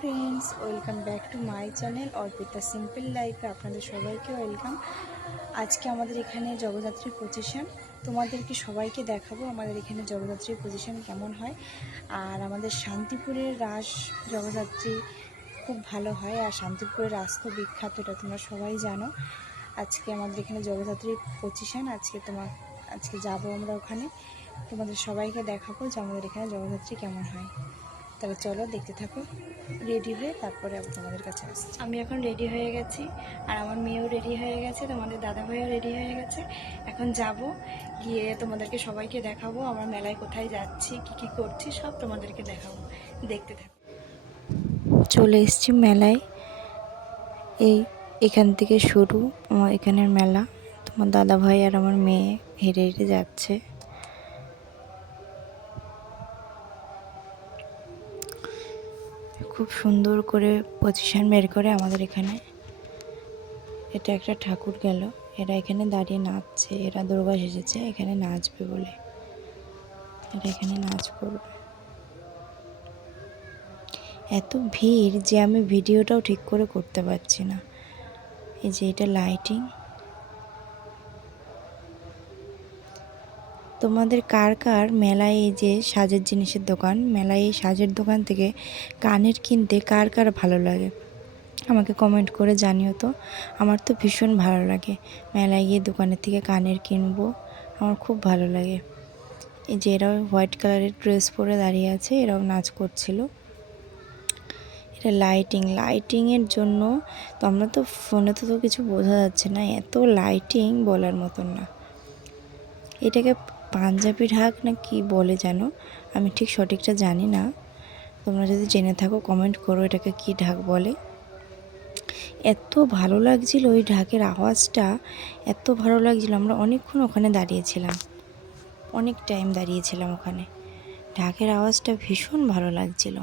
Friends, welcome back to my channel Arpita simple লাইফে আপনাদের সবাইকে ওয়েলকাম। আজকে আমাদের এখানে জগদ্ধাত্রীর পজিশন তোমাদেরকে সবাইকে দেখাবো আমাদের এখানে জগদ্ধাত্রীর পজিশন কেমন হয়। আর আমাদের শান্তিপুরের রাস জগদ্ধাত্রী খুব ভালো হয়, আর শান্তিপুরের রাস তো বিখ্যাত, এটা তোমরা সবাই জানো। আজকে আমাদের এখানে জগদ্ধাত্রীর পজিশন, আজকে যাবো আমরা ওখানে, তোমাদের সবাইকে দেখাবো যে আমাদের এখানে জগদ্ধাত্রী কেমন হয়। তাহলে চলো দেখতে থাকো, রেডি হয়ে তারপরে আবার তোমাদের কাছে আসছি। আমি এখন রেডি হয়ে গেছি, আর আমার মেয়েও রেডি হয়ে গেছে, তোমাদের দাদা ভাইও রেডি হয়ে গেছে। এখন যাব, গিয়ে তোমাদেরকে সবাইকে দেখাবো আমার মেলায় কোথায় যাচ্ছি, কি করছি সব তোমাদেরকে দেখাবো, দেখতে থাকো। চলে এসেছি মেলায়, এখান থেকে শুরু আমার এখানের মেলা। তোমার দাদা ভাই আর আমার মেয়ে হেঁটে হেঁটে যাচ্ছে। খুব সুন্দর করে পজিশন বের করে আমাদের এখানে। এটা একটা ঠাকুর গেল, এরা এখানে দাঁড়িয়ে নাচছে, এরা দুর্গা সেজেছে, এখানে নাচবে বলে এরা এখানে নাচ করবে। এত ভিড় যে আমি ভিডিওটাও ঠিক করে করতে পারছি না। এই যে এটা লাইটিং। তোমাদের কার কার মেলায় এই যে সাজের জিনিসের দোকান, মেলায় এই সাজের দোকান থেকে কানের কিনতে কার কার ভালো লাগে আমাকে কমেন্ট করে জানিও তো। আমার তো ভীষণ ভালো লাগে মেলায় গিয়ে দোকানের থেকে কানের কিনবো, আমার খুব ভালো লাগে। এই যে এরাও হোয়াইট কালারের ড্রেস পরে দাঁড়িয়ে আছে, এরাও নাচ করছিল। এটা লাইটিংয়ের জন্য তোমরা তো ফোনে তো কিছু বোঝা যাচ্ছে না, এত লাইটিং বলার মতন না। এটাকে পাঞ্জাবি ঢাক না কি বলে যেন, আমি ঠিক সঠিকটা জানি না, তোমরা যদি জেনে থাকো কমেন্ট করো এটাকে কি ঢাক বলে। এত ভালো লাগছিল ওই ঢাকের আওয়াজটা, এত ভালো লাগছিল। আমরা অনেকক্ষণ ওখানে দাঁড়িয়েছিলাম, অনেক টাইম দাঁড়িয়েছিলাম ওখানে। ঢাকের আওয়াজটা ভীষণ ভালো লাগছিল।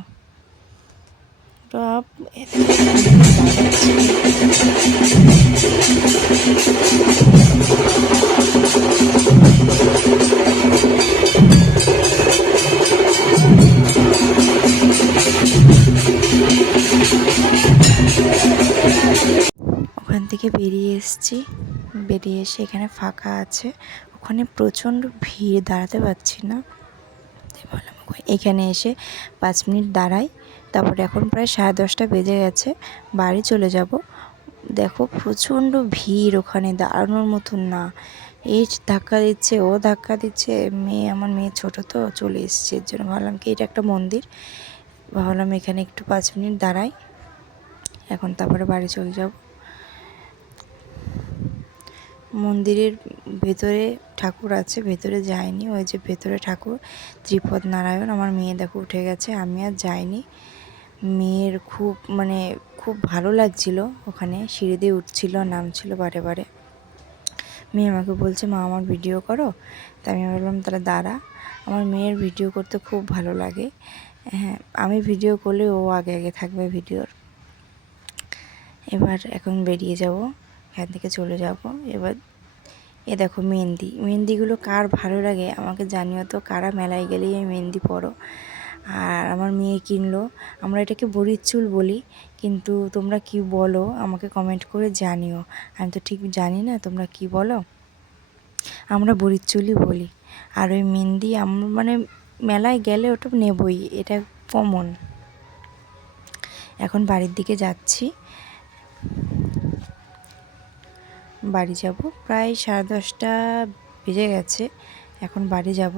ওখান থেকে বেরিয়ে এসেছি, বেরিয়ে এসে এখানে ফাঁকা আছে, ওখানে প্রচণ্ড ভিড়, দাঁড়াতে পারছি না। বললাম এখানে এসে 5 মিনিট দাঁড়াই, তারপরে এখন প্রায় 10:30 বেজে গেছে, বাড়ি চলে যাব। দেখো প্রচণ্ড ভিড়, ওখানে দাঁড়ানোর মতন না। এই ধাক্কা দিচ্ছে, ও ধাক্কা দিচ্ছে, আমার মেয়ে ছোটো তো চলে এসছে, এর জন্য ভাবলাম কি এটা একটা মন্দির, ভাবলাম এখানে একটু 5 মিনিট দাঁড়াই, এখন তারপরে বাড়ি চলে যাব। মন্দিরের ভেতরে ঠাকুর আছে, ভেতরে যাইনি, ওই যে ভেতরে ঠাকুর ত্রিপদ নারায়ণ। আমার মেয়ে দেখো উঠে গেছে, আমি আর যাইনি। মেয়ের খুব ভালো লাগছিল, ওখানে সিঁড়ি দিয়ে উঠছিল নামছিল বারে বারে। মেয়ে আমাকে বলছে মা আমার ভিডিও করো, তাই আমি বললাম তাহলে দাঁড়া। আমার মেয়ের ভিডিও করতে খুব ভালো লাগে, হ্যাঁ আমি ভিডিও করলে ও আগে আগে থাকবে ভিডিওর। এখন বেরিয়ে যাব, এখান থেকে চলে যাব। এবার দেখো মেহেন্দিগুলো কার ভালো লাগে আমাকে জানিও তো, কারা মেলায় গেলেই এই মেহেন্দি পরো। আর আমার মেয়ে কিনলো, আমরা এটাকে বড়ির চুল বলি, কিন্তু তোমরা কি বলো আমাকে কমেন্ট করে জানিও, আমি তো ঠিক জানি না তোমরা কি বলো। আমরা বড়ির চুলই বলি। আর ওই মেহেন্দি আমরা মেলায় গেলে ওটা নেবই, এটা কমন। এখন বাড়ির দিকে যাচ্ছি, বাড়ি যাব, প্রায় 10:30 বেজে গেছে, এখন বাড়ি যাব।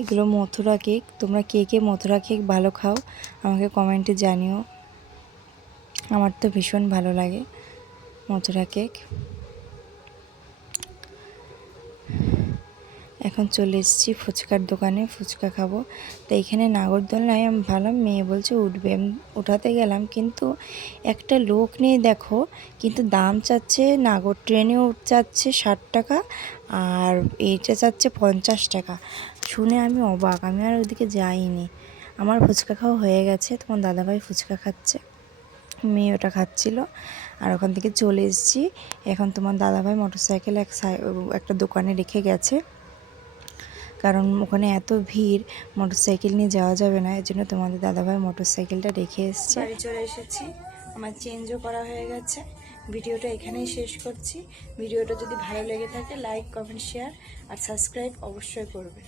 এগুলো মথুরা কেক, তোমরা কে কে মথুরা কেক ভালো খাও আমাকে কমেন্টে জানিও, আমার তো ভীষণ ভালো লাগে মথুরা কেক। এখন চলে এসেছি ফুচকার দোকানে, ফুচকা খাবো। তো এখানে নাগরদোলনায় আমি ভাবলাম মেয়ে বলছে উঠবে, উঠাতে গেলাম কিন্তু একটা লোক নেই দেখো, কিন্তু দাম চাচ্ছে, ট্রেনেও চাচ্ছে 60 টাকা, আর এইটা চাচ্ছে 50 টাকা। শুনে আমি অবাক, আমি আর ওইদিকে যাইনি। আমার ফুচকা খাওয়া হয়ে গেছে, তোমার দাদাভাই ফুচকা খাচ্ছে, মেয়ে ওটা খাচ্ছিল। আর ওখান থেকে চলে এসেছি। এখন তোমার দাদাভাই মোটরসাইকেল একটা দোকানে রেখে গেছে, কারণ ওখানে এত ভিড়, মোটরসাইকেল নিয়ে যাওয়া যাবে না, এর জন্য তোমাদের দাদাভাই মোটরসাইকেলটা রেখে এসছে। বাড়ি চলে এসেছি, আমার চেঞ্জও করা হয়ে গেছে। ভিডিওটা এখানেই শেষ করছি। ভিডিওটা যদি ভালো লেগে থাকে লাইক, কমেন্ট, শেয়ার আর সাবস্ক্রাইব অবশ্যই করবে।